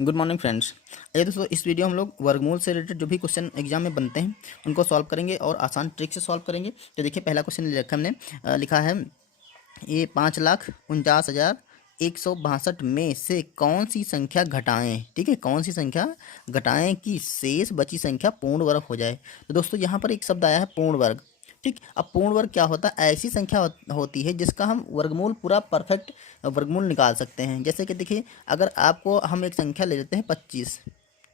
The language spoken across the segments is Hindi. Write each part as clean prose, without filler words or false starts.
Good morning friends. ये दोस्तों इस वीडियो हम लोग वर्गमूल से रिलेटेड जो भी क्वेश्चन एग्जाम में बनते हैं उनको सॉल्व करेंगे और आसान ट्रिक से सॉल्व करेंगे। तो देखिए पहला क्वेश्चन हमने लिखा है ये 5,49,162 में से कौन सी संख्या घटाएं। ठीक है, कौन सी संख्या घटाएं कि शेष बची संख्या पूर्ण वर्ग हो जाए। तो दोस्तों यहाँ पर एक शब्द आया है पूर्ण वर्ग। ठीक, अब पूर्ण वर्ग क्या होता है? ऐसी संख्या होती है जिसका हम वर्गमूल पूरा परफेक्ट वर्गमूल निकाल सकते हैं। जैसे कि देखिए, अगर आपको हम एक संख्या ले लेते हैं 25,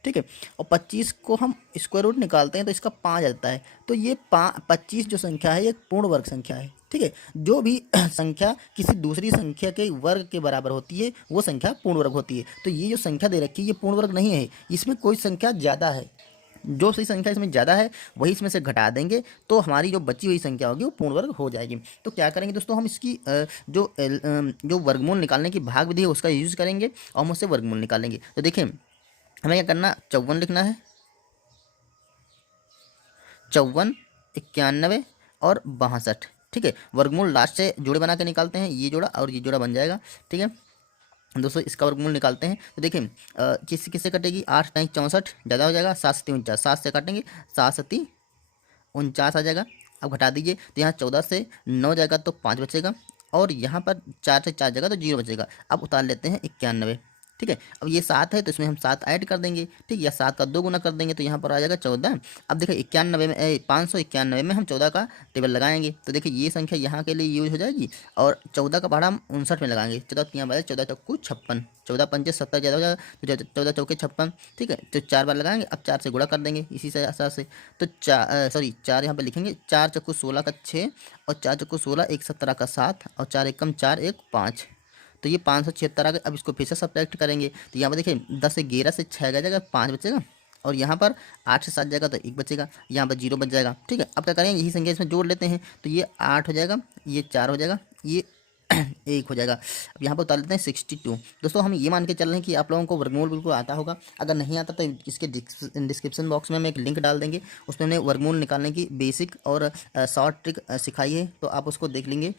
ठीक है, और 25 को हम स्क्वायर रूट निकालते हैं तो इसका 5 आता है। तो ये 25 जो संख्या है ये एक पूर्ण वर्ग संख्या है। ठीक है, जो भी संख्या किसी दूसरी संख्या के वर्ग के बराबर होती है वो संख्या पूर्ण वर्ग होती है। तो ये जो संख्या दे रखी है ये पूर्ण वर्ग नहीं है, इसमें कोई संख्या ज़्यादा है। जो सी संख्या इसमें ज़्यादा है वही इसमें से घटा देंगे तो हमारी जो बची हुई संख्या होगी वो पूर्ण वर्ग हो जाएगी। तो क्या करेंगे दोस्तों, हम इसकी जो वर्गमूल निकालने की भाग विधि है उसका यूज़ करेंगे और हम उससे वर्गमूल निकालेंगे। तो देखिए हमें क्या करना, 54 लिखना है, 54, 91 और 62। ठीक है, वर्गमूल लास्ट से जोड़े बना के निकालते हैं, ये जोड़ा और ये जोड़ा बन जाएगा। ठीक है दोस्तों, इसका वर्गमूल निकालते हैं। तो देखिए किससे किससे कटेगी, 8 9 64 ज़्यादा हो जाएगा, 7 7 49, 7 से काटेंगे 7 7 49 आ जाएगा। अब घटा दीजिए तो यहाँ 14 से 9 जाएगा तो 5 बचेगा, और यहाँ पर 4 से 4 जाएगा तो 0 बचेगा। अब उतार लेते हैं 91। ठीक है, अब ये 7 है तो इसमें हम 7 ऐड कर देंगे। ठीक, या 7 का 2 गुना कर देंगे तो यहाँ पर आ जाएगा 14। अब देखिए 91 में 591 में हम 14 का टेबल लगाएंगे तो देखिए ये संख्या यहाँ के लिए यूज हो जाएगी, और 14 का पहाड़ा हम 59 में लगाएंगे। 14 यहाँ बजे 14 चौको 56, 14 पंचे 70 ज़्यादा हो जाएगा तो 14 चौके 56। ठीक है, तो 4 बार लगाएंगे, अब 4 से गुणा कर देंगे इसी से हिसाब से। तो 4 यहाँ पे लिखेंगे, 4 चक्कू 16 का 6 और 4 चक्कू 16 एक 17 का 7 और 4 एकम 4 एक 5। तो ये 576 आ गए। अब इसको फिर से सब्ट्रैक्ट करेंगे तो यहाँ पर देखिए 10 से 11 से 6 गया जाएगा 5 बचेगा, और यहाँ पर 8 से 7 जाएगा तो 1 बचेगा, यहाँ पर 0 बच जाएगा। ठीक है, अब क्या करेंगे, यही संख्या इसमें जोड़ लेते हैं तो ये 8 हो जाएगा, ये 4 हो जाएगा, ये 1 हो जाएगा। अब यहाँ पर उतार लेते हैं 62। दोस्तों हम ये मान के चल रहे हैं कि आप लोगों को वर्गमूल बिल्कुल आता होगा। अगर नहीं आता तो इसके डिस्क्रिप्शन बॉक्स में हम एक लिंक डाल देंगे, उसमें हमने वर्गमूल निकालने की बेसिक और शॉर्ट ट्रिक सिखाई है, तो आप उसको देख लेंगे।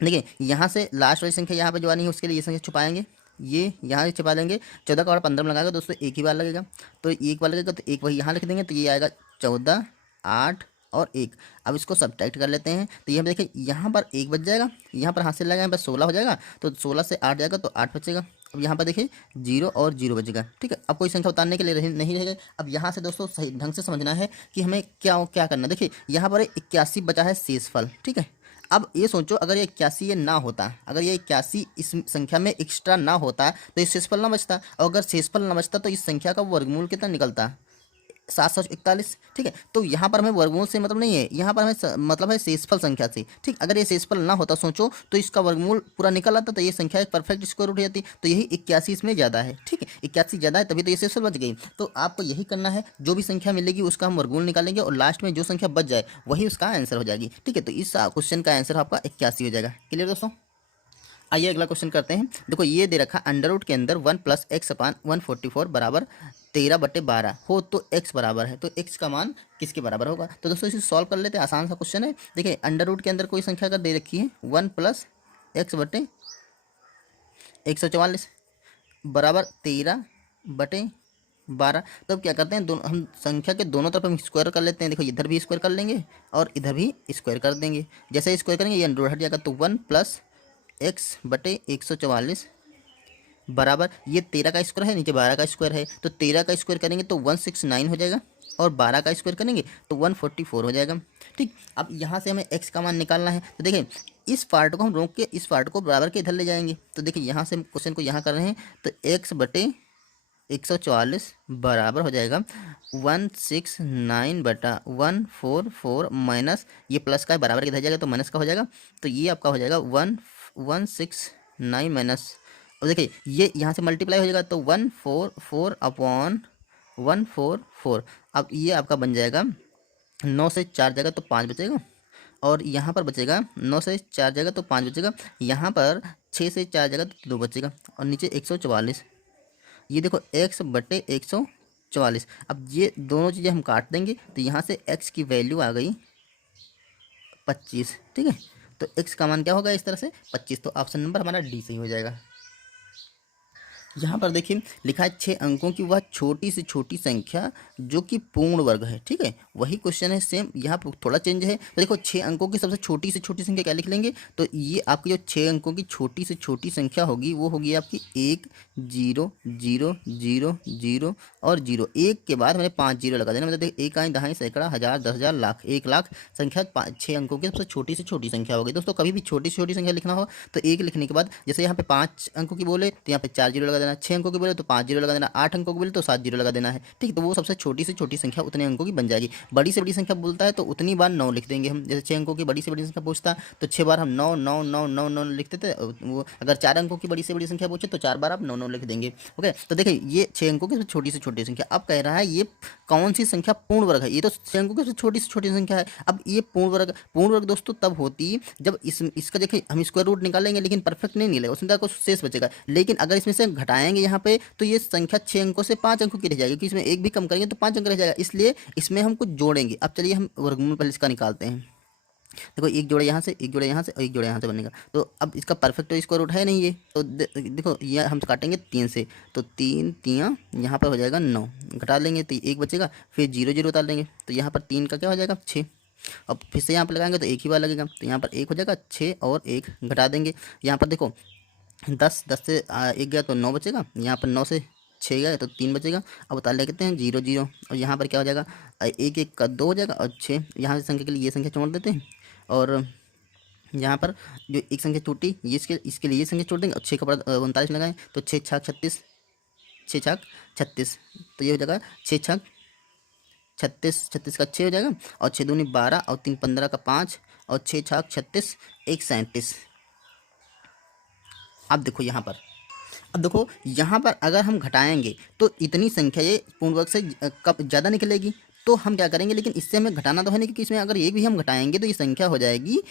देखिए यहाँ से लास्ट वाली संख्या यहाँ पे जो आनी है उसके लिए ये संख्या छुपाएंगे, ये यहाँ से छुपा देंगे। 14 का और 15 में लगाएगा दोस्तों एक ही बार लगेगा, तो एक बार लगेगा तो एक वही यहाँ लिख देंगे तो ये आएगा 14 8 और 1। अब इसको सब्ट्रैक्ट कर लेते हैं तो ये हम देखिए यहाँ पर 1 बच जाएगा, यहाँ पर हाथ से लगाएं बस 16 हो जाएगा, तो 16 से 8 जाएगा तो 8 बचेगा। अब यहाँ पर देखिए 0 और 0 बचेगा। ठीक है, अब कोई संख्या उतारने के लिए नहीं रहेगा। अब यहाँ से दोस्तों सही ढंग से समझना है कि हमें क्या क्या करना है। देखिए यहाँ पर 81 बचा है शेषफल। ठीक है, अब ये सोचो अगर ये 81 ये ना होता, अगर ये 81 इस संख्या में एक्स्ट्रा ना होता तो ये शेषफल ना बचता, और अगर शेषफल ना बचता तो इस संख्या का वर्गमूल कितना निकलता, 741। ठीक है, तो यहाँ पर हमें वर्गमूल से मतलब नहीं है, यहाँ पर हमें मतलब है शेषफल संख्या से। ठीक, अगर ये शेषफल ना होता सोचो तो इसका वर्गमूल पूरा निकल आता तो ये संख्या एक परफेक्ट स्क्वायर रूट हो जाती। तो यही 81 इसमें ज़्यादा है। ठीक है, 81 ज़्यादा है तभी तो ये शेषफल बच गई। तो आपको यही करना है, जो भी संख्या मिलेगी उसका हम वर्गमूल निकालेंगे और लास्ट में जो संख्या बच जाए वही उसका आंसर हो जाएगी। ठीक है, तो इस क्वेश्चन का आंसर आपका 81 हो जाएगा। क्लियर दोस्तों? आइए अगला क्वेश्चन करते हैं। देखो ये दे रखा अंडर रूट के अंदर 1 + x/144 बराबर 13/12 हो तो x बराबर है, तो x का मान किसके बराबर होगा। तो दोस्तों इसे सॉल्व कर लेते हैं, आसान सा क्वेश्चन है। देखिए अंडर रूट के अंदर कोई संख्या अगर दे रखी है 1 + x/144 बराबर 13/12, तो अब क्या करते हैं, दोनों हम संख्या के दोनों तरफ हम स्क्वायर कर लेते हैं। देखो इधर भी स्क्वायर कर लेंगे और इधर भी स्क्वायर कर देंगे। जैसे स्क्वायर करेंगे ये अंडर रूट हट जाएगा, तो 1 + x/144 बराबर ये 13 का स्क्वायर है, नीचे 12 का स्क्वायर है, तो 13 का स्क्वायर करेंगे तो 169 हो जाएगा, और 12 का स्क्वायर करेंगे तो 144 हो जाएगा। ठीक, अब यहाँ से हमें x का मान निकालना है। तो देखिए इस पार्ट को हम रोक के इस पार्ट को बराबर के इधर ले जाएंगे। तो देखिए यहाँ से हम क्वेश्चन को यहाँ कर रहे हैं तो x/144 बराबर हो जाएगा 169/144 माइनस ये प्लस का है बराबर के इधर जाएगा तो माइनस का हो जाएगा, तो ये आपका हो जाएगा 169 माइनस, और देखिए ये यहाँ से मल्टीप्लाई हो जाएगा तो 144/144। अब ये आपका बन जाएगा 9 से 4 जाएगा तो 5 बचेगा, और यहाँ पर बचेगा 9 से 4 जाएगा तो 5 बचेगा, यहाँ पर 6 से 4 जाएगा तो 2 बचेगा, और नीचे 144। ये देखो x/144। अब ये दोनों चीज़ें हम काट देंगे तो यहाँ से x की वैल्यू आ गई 25। ठीक है, तो x का मान क्या होगा इस तरह से 25, तो ऑप्शन नंबर हमारा डी सही हो जाएगा। यहाँ पर देखिए लिखा है 6 अंकों की वह छोटी से छोटी संख्या जो कि पूर्ण वर्ग है। ठीक है, वही क्वेश्चन है सेम, यहाँ पर थोड़ा चेंज है। तो देखो 6 अंकों की सबसे छोटी से छोटी संख्या क्या लिख लेंगे, तो ये आपकी जो 6 अंकों की छोटी से छोटी संख्या होगी वो होगी आपकी 1 0 0 0 0 और 0। एक के बाद मैंने 5 जीरो लगा देना, मतलब देखिए एक आई दहाई सैकड़ा हज़ार 10,000 लाख 1 लाख संख्या 6 अंकों की सबसे छोटी से छोटी संख्या होगी। दोस्तों कभी भी छोटी से छोटी संख्या लिखना हो तो एक लिखने के बाद जैसे यहाँ पे 5 अंकों की बोले तो यहाँ पे 4 जीरो लगा देना, 6 अंकों की बोले तो 5 जीरो लगा देना, 8 अंकों की बोले तो 7 जीरो लगा देना है। ठीक है, तो वो सबसे छोटी से छोटी संख्या उतने अंकों की बन जाएगी। बड़ी से बड़ी संख्या बोलता है तो उतनी बार 9 लिख देंगे हम, जैसे 6 अंकों की बड़ी से बड़ी संख्या पूछता तो 6 बार हम 9 9 9 9 9 लिखते थे। वो अगर 4 अंकों की बड़ी से बड़ी संख्या पूछे तो 4 बार आप 9 9 लिख देंगे। ओके, तो देखिए ये 6 अंकों की छोटी से छोटी संख्या। अब कह रहा है ये कौन सी संख्या पूर्ण वर्ग है, ये तो 6 अंकों की छोटी से छोटी संख्या है। अब ये पूर्ण वर्ग दोस्तों तब होती जब इसका देखिए हम स्क्वायर रूट निकालेंगे लेकिन परफेक्ट नहीं निकलेगा, उसमें कुछ शेष बचेगा। लेकिन अगर इसमें से घटाएंगे यहाँ पे तो ये संख्या 6 अंकों से 5 अंकों की रह जाएगी, क्योंकि इसमें एक भी कम करेंगे तो 5 अंक रह जाएगा, इसलिए इसमें हम कुछ जोड़ेंगे। अब चलिए हम वर्गमूल पहले इसका निकालते हैं। देखो एक जोड़ा यहाँ से, एक जोड़ा यहाँ से और एक जोड़ा यहाँ से बनेगा। तो अब इसका परफेक्ट तो स्क्वायर रूट है नहीं ये, तो देखो ये हम काटेंगे 3 से, तो 3 तियाँ यहाँ पर हो जाएगा 9, घटा लेंगे तो 1 बचेगा, फिर 0 0 उतार लेंगे तो यहाँ पर 3 का क्या हो जाएगा 6। अब फिर से यहाँ पर लगाएंगे तो एक ही बार लगेगा, तो यहाँ पर 1 हो जाएगा, 6 और 1 घटा देंगे। यहाँ पर देखो 10 से 1 गया तो 9 बचेगा, यहाँ पर 9 से 6 गया तो 3 बचेगा। अब उतार लेते हैं 0 0 और यहाँ पर क्या हो जाएगा 1 1 का 2 हो जाएगा और 6 यहाँ से संख्या के लिए ये संख्या छोड़ देते हैं। और यहाँ पर जो एक संख्या छूटी ये इसके लिए ये संख्या छोड़ देंगे और 6 का 39 लगाएं तो 6 छक 36, 6 छक 36, तो ये हो जाएगा 6 छक 36, 36 का 6 हो जाएगा और 6 दूनी 12 और 3 15 का 5 और 6 छक 36 1 37। अब देखो यहाँ पर, अब देखो यहाँ पर अगर हम घटाएंगे तो इतनी संख्या ये पूर्ण वर्ग से कब ज़्यादा निकलेगी, तो हम क्या करेंगे, लेकिन इससे हमें घटाना तो है नहीं, क्योंकि इसमें अगर एक भी हम घटाएंगे तो ये संख्या हो जाएगी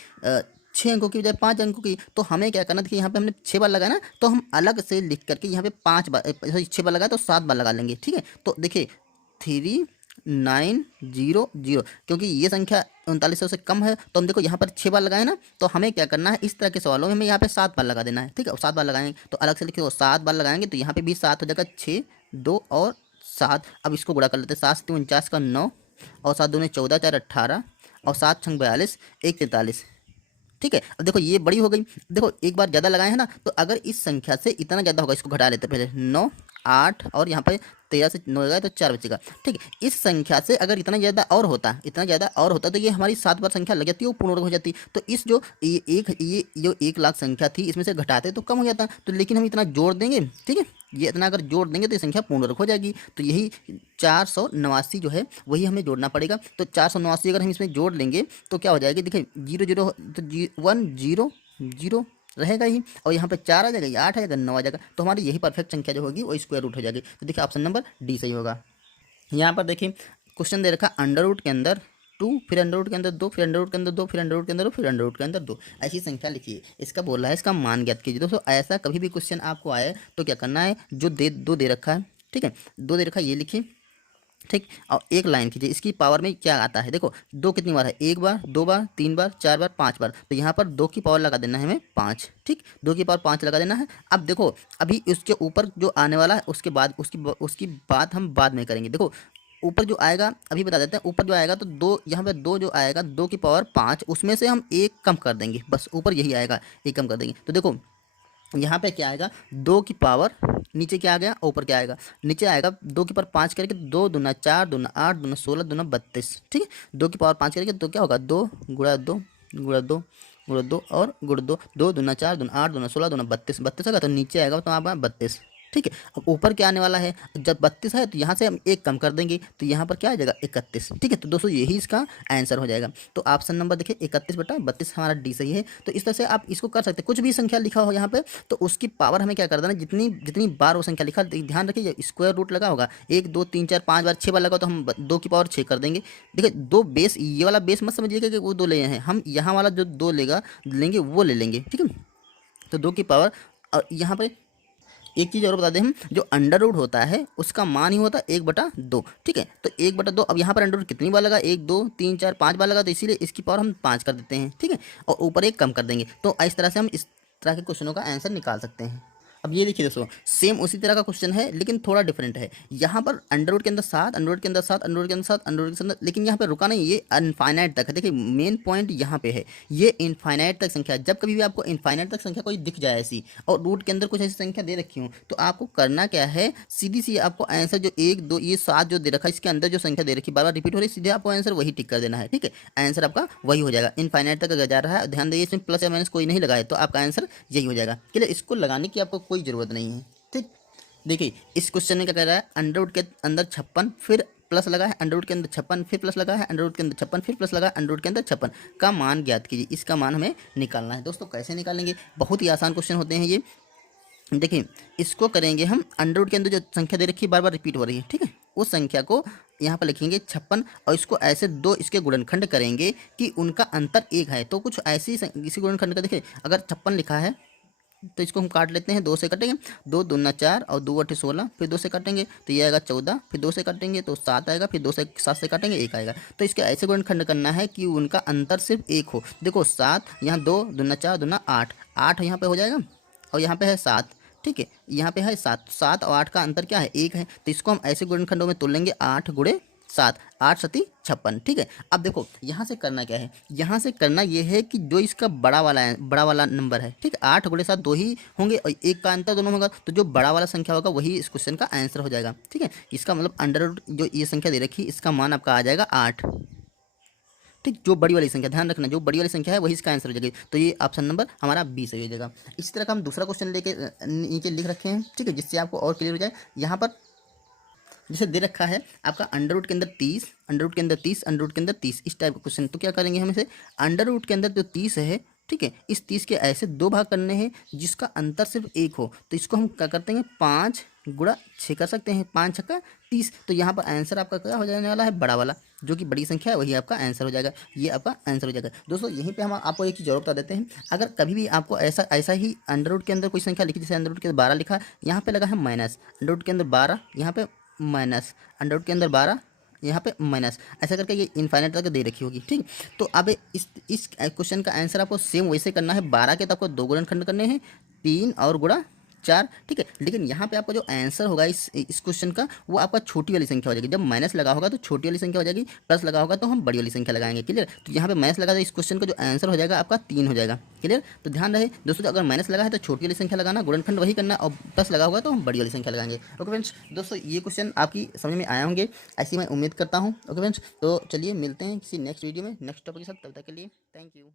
6 अंकों की बजाय 5 अंकों की। तो हमें क्या करना था कि यहाँ पे हमने 6 बार लगाया ना, तो हम अलग से लिख करके यहाँ पे 5 बार 6 बार लगाए तो 7 बार लगा लेंगे। ठीक है, तो देखिए 3900, क्योंकि ये संख्या 3900 से कम है तो हम देखो यहाँ पर 6 बार लगाए ना, तो हमें क्या करना है इस तरह के सवालों में हमें यहाँ पे 7 बार लगा देना है। ठीक है, और 7 बार लगाएंगे तो अलग से लिखिए 7 बार लगाएंगे तो यहाँ पे भी 7 हो जाएगा, 6 2 और 7। अब इसको गुणा कर लेते हैं, 7 से 49 का 9 और 7 दूनी 14 4 18 और 7 छंग 42 1 43। ठीक है, अब देखो ये बड़ी हो गई, देखो एक बार ज़्यादा लगाए हैं ना, तो अगर इस संख्या से इतना ज़्यादा होगा, इसको घटा लेते हैं पहले 9 8 और यहाँ पर 13 से 9 लगाए तो 4 बचेगा। ठीक है, इस संख्या से अगर इतना ज़्यादा और होता तो ये हमारी 7 बार संख्या लग जाती है, वो पूर्ण वर्ग हो जाती। तो इस जो ये जो 1 लाख संख्या थी इसमें से घटाते तो कम हो जाता, तो लेकिन हम इतना जोड़ देंगे। ठीक है, ये इतना अगर जोड़ देंगे तो ये संख्या पूर्ण वर्ग हो जाएगी। तो यही 489 जो है वही हमें जोड़ना पड़ेगा। तो 489 अगर हम इसमें जोड़ लेंगे तो क्या हो जाएगी, देखिए 0 0 तो 1 0 0 रहेगा ही, और यहाँ पे 4 आ जाएगा, ये 8 आ जाएगा, 9 आ जाएगा, तो हमारी यही परफेक्ट संख्या जो होगी वो स्क्वायर रूट हो जाएगी। तो देखिए ऑप्शन नंबर डी सही होगा। यहाँ पर देखिए क्वेश्चन दे रखा अंडर रूट के अंदर 2, फिर अंडर रूट के अंदर 2, फिर अंडर रूट के अंदर 2, फिर अंडर रूट के अंदर 2, फिर अंडर रूट के अंदर 2, ऐसी संख्या लिखिए। इसका बोल रहा है इसका मान ज्ञात कीजिए। दोस्तों ऐसा कभी भी क्वेश्चन आपको आए तो क्या करना है, जो दो दे रखा है, ठीक है 2 दे रखा है ये लिखिए। ठीक, और एक लाइन कीजिए इसकी पावर में क्या आता है। देखो 2 कितनी बार है, 1 बार 2 बार 3 बार 4 बार 5 बार, तो यहाँ पर 2 की पावर लगा देना है हमें 5। ठीक, 2 की पावर 5 लगा देना है। अब देखो अभी उसके ऊपर जो आने वाला है उसके बाद उसकी बात हम बाद में करेंगे। देखो ऊपर जो आएगा अभी बता देते हैं, ऊपर जो आएगा तो 2, यहाँ पे 2 जो आएगा 2 की पावर 5, उसमें से हम 1 कम कर देंगे, बस ऊपर यही आएगा 1 कम कर देंगे। तो देखो यहाँ पे क्या आएगा 2 की पावर, नीचे क्या आ गया ऊपर क्या आएगा, नीचे आएगा 2 की पावर 5 करके 2 दूना 4 दूना 8 दूना 16 दूना 32। ठीक है, 2 की पावर 5 करके तो क्या होगा 2 गुणा 2 गुणा 2 गुणा 2 और गुणा 2, 2 दूना 4 दूना 8 दूना 16 दूना 32, 32 आएगा तो नीचे आएगा तो आप 32। ठीक है, अब ऊपर क्या आने वाला है, जब 32 है तो यहाँ से हम 1 कम कर देंगे तो यहाँ पर क्या आ जाएगा 31। ठीक है, तो दोस्तों यही इसका आंसर हो जाएगा। तो ऑप्शन नंबर देखिए 31/32 हमारा डी सही है। तो इस तरह से आप इसको कर सकते हैं, कुछ भी संख्या लिखा हो यहाँ पे तो उसकी पावर हमें क्या कर देना, जितनी जितनी बार वो संख्या लिखा, ध्यान रखिए स्क्वायर रूट लगा होगा 1 2 3 4 5 बार 6 बार लगा तो हम 2 की पावर 6 कर देंगे। देखिए 2 बेस, ये वाला बेस मत समझिएगा कि वो 2 ले हैं, हम यहाँ वाला जो 2 लेंगे वो ले लेंगे। ठीक है, तो 2 की पावर, और यहाँ पर एक चीज़ और बता दें हम, जो अंडर रूट होता है उसका मान ही होता है 1/2। ठीक है, तो 1/2, अब यहाँ पर अंडर रूट कितनी बार लगा, 1 2 3 4 5 बार लगा, तो इसीलिए इसकी पावर हम 5 कर देते हैं। ठीक है, और ऊपर 1 कम कर देंगे। तो इस तरह से हम इस तरह के क्वेश्चनों का आंसर निकाल सकते हैं। अब ये देखिए दोस्तों, सेम उसी तरह का क्वेश्चन है लेकिन थोड़ा डिफरेंट है। यहाँ पर अंडर रूट के अंदर 7, अंडर रूट के अंदर 7, अंडर रूट के अंदर 7, अंडर रूट के अंदर, लेकिन यहाँ पे रुका नहीं, ये इनफाइनाइट तक है। देखिए मेन पॉइंट यहाँ पे है, ये इनफाइनाइट तक संख्या। जब कभी भी आपको इनफाइनाइट तक संख्या कोई दिख जाए ऐसी और रूट के अंदर कुछ ऐसी संख्या दे रखी हो, तो आपको करना क्या है, सीधी सी आपको आंसर जो 1 2 ये 7 जो दे रखा है, इसके अंदर जो संख्या दे रखी बार बार रिपीट हो रही है, सीधे आपको आंसर वही टिक कर देना है। ठीक है, आंसर आपका वही हो जाएगा। इनफाइनाइट तक अगर जा रहा है, ध्यान देइए इसमें प्लस या माइनस कोई नहीं लगाए, तो आपका आंसर यही हो जाएगा। क्लियर, इसको लगाने की आपको कोई ज़रूरत नहीं है। ठीक, देखिए इस क्वेश्चन में क्या कह रहा है, अंडर रूट के अंदर 56 फिर प्लस लगा है, अंडर रूट के अंदर 56 फिर प्लस लगा है, अंडर रूट के अंदर 56 फिर प्लस लगा है, अंडर रूट के अंदर 56 का मान ज्ञात कीजिए। इसका मान हमें निकालना है। दोस्तों कैसे निकालेंगे, बहुत ही आसान क्वेश्चन होते हैं ये। देखिए इसको करेंगे हम, अंडर रूट के अंदर जो संख्या दे रखी है बार बार रिपीट हो रही है, ठीक है, उस संख्या को यहाँ पर लिखेंगे 56 और इसको ऐसे दो इसके गुणनखंड करेंगे कि उनका अंतर 1 है। तो कुछ ऐसी इसी गुणनखंड का देखिए, अगर 56 लिखा है तो इसको हम काट लेते हैं, 2 से काटेंगे, 2 दूना 4 और 2 अठे 16, फिर 2 से काटेंगे तो ये आएगा 14, फिर 2 से काटेंगे तो 7 आएगा, फिर 2 से 7 से काटेंगे 1 आएगा। तो इसके ऐसे गुणनखंड करना है कि उनका अंतर सिर्फ 1 हो। देखो 7 यहाँ, 2 दूना 4 दूना 8, 8 यहाँ पे हो जाएगा और यहाँ पे है 7। ठीक है, यहाँ पे है 7, 7 और 8 का अंतर क्या है, 1 है। तो इसको हम ऐसे गुणनखंडों में तोड़ लेंगे, 8 गुणे 7, 8 सती 56। ठीक है, अब देखो यहाँ से करना क्या है, यहाँ से करना ये है कि जो इसका बड़ा वाला है, बड़ा वाला नंबर है, ठीक है, 8 गुणे 7 2 ही होंगे और 1 का अंतर दोनों होगा, तो जो बड़ा वाला संख्या होगा वही इस क्वेश्चन का आंसर हो जाएगा। ठीक है, इसका मतलब अंडर रूट जो ये संख्या दे रखी, इसका मान आपका आ जाएगा 8। ठीक, जो बड़ी वाली संख्या, ध्यान रखना, जो बड़ी वाली संख्या है वही इसका आंसर हो जाएगी। तो ये ऑप्शन नंबर हमारा बी सही हो जाएगा। इसी तरह का हम दूसरा क्वेश्चन लेके नीचे लिख रखे हैं, ठीक है, जिससे आपको और क्लियर हो जाए। यहाँ पर जैसे दे रखा है आपका अंडर रूट के अंदर 30, अंडर रूट के अंदर 30, अंडर रूट के अंदर 30, इस टाइप का क्वेश्चन। तो क्या करेंगे हम इसे, अंडर रूट के अंदर जो 30 है, ठीक है, इस 30 के ऐसे 2 भाग करने हैं जिसका अंतर सिर्फ 1 हो। तो इसको हम क्या करते हैं, 5 गुणा 6 कर सकते हैं, 5 छक्का 30। तो यहाँ पर आंसर आपका क्या हो जाने वाला है, बड़ा वाला, जो कि बड़ी संख्या है वही आपका आंसर हो जाएगा। ये आपका आंसर हो जाएगा। दोस्तों यहीं पे हम आपको एक चीज़ और बता देते हैं, अगर कभी भी आपको ऐसा ऐसा ही अंडर रूट के अंदर कोई संख्या लिखी, जैसे अंडर रूट के अंदर 12 लिखा, यहाँ पे लगा है माइनस, अंडर रूट के अंदर 12, यहाँ पे माइनस, अंडर रूट के अंदर 12, यहाँ पे माइनस, ऐसा करके ये इनफाइनाइट तक दे रखी होगी। ठीक, तो अब इस क्वेश्चन का आंसर आपको सेम वैसे करना है। 12 के तो आपको 2 गुणनखंड करने हैं, 3 और गुणा 4। ठीक है, लेकिन यहाँ पे आपका जो आंसर होगा इस क्वेश्चन का, वो आपका छोटी वाली संख्या हो जाएगी। जब माइनस लगा होगा तो छोटी वाली संख्या हो जाएगी, प्लस लगा होगा तो हम बड़ी वाली संख्या लगाएंगे। क्लियर, तो यहाँ पे माइनस लगा तो इस क्वेश्चन का जो आंसर हो जाएगा आपका 3 हो जाएगा। क्लियर, तो ध्यान रहे दोस्तों, अगर माइनस लगा है तो छोटी वाली संख्या लगाना, गुणनखंड वही करना, और प्लस लगा होगा तो हम बड़ी वाली संख्या लगाएंगे। ओके फ्रेंड्स, दोस्तों ये क्वेश्चन आपकी समझ में आए होंगे, ऐसी मैं उम्मीद करता हूँ। ओके फ्रेंड्स, तो चलिए मिलते हैं किसी नेक्स्ट वीडियो में नेक्स्ट टॉपिक के साथ, तब तक के लिए थैंक यू।